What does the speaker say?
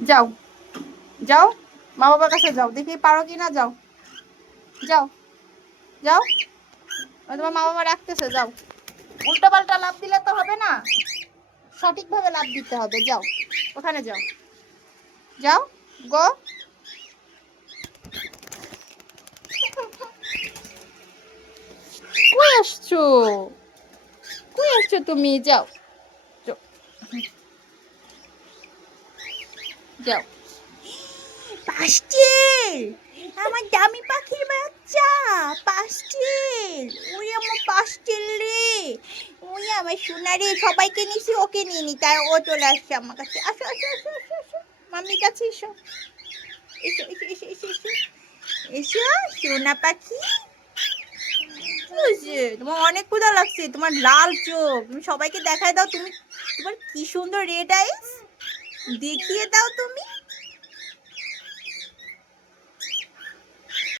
যাও। যাও? মা বাবার কাছে যাও। দেখি পারো কি না যাও। যাও। যাও তোমার মা বাবা রাখতেছে, যাও। উল্টো পাল্টা লাভ দিলে তো হবে না। সঠিকভাবে লাভ দিতে হবে। যাও। ওখানে যাও। যাও। গো। কই আসছো? কই আসছো তুমি? যাও। যাও। পাস্টেল! আমার দামি পাখির বাচ্চা! পাস্টেল! ওই আমার পাস্টেল রে! ওই আমার সোনা রে সবাইকে নিছি, ওকে নিয়ে নি। তার ও চলে আসছে আমার কাছে। আসো আসো আসো আসো আসো। মাম্মির কাছে এসো। এসো এসো এসো এসো এসো। এসো, সোনা পাখি। তোমার অনেক ক্ষুধা লাগছে। তোমার লাল চোখ। তুমি সবাইকে দেখায় দাও, তুমি তোমার কি সুন্দর রেড আইস দেখিয়ে দাও তুমি।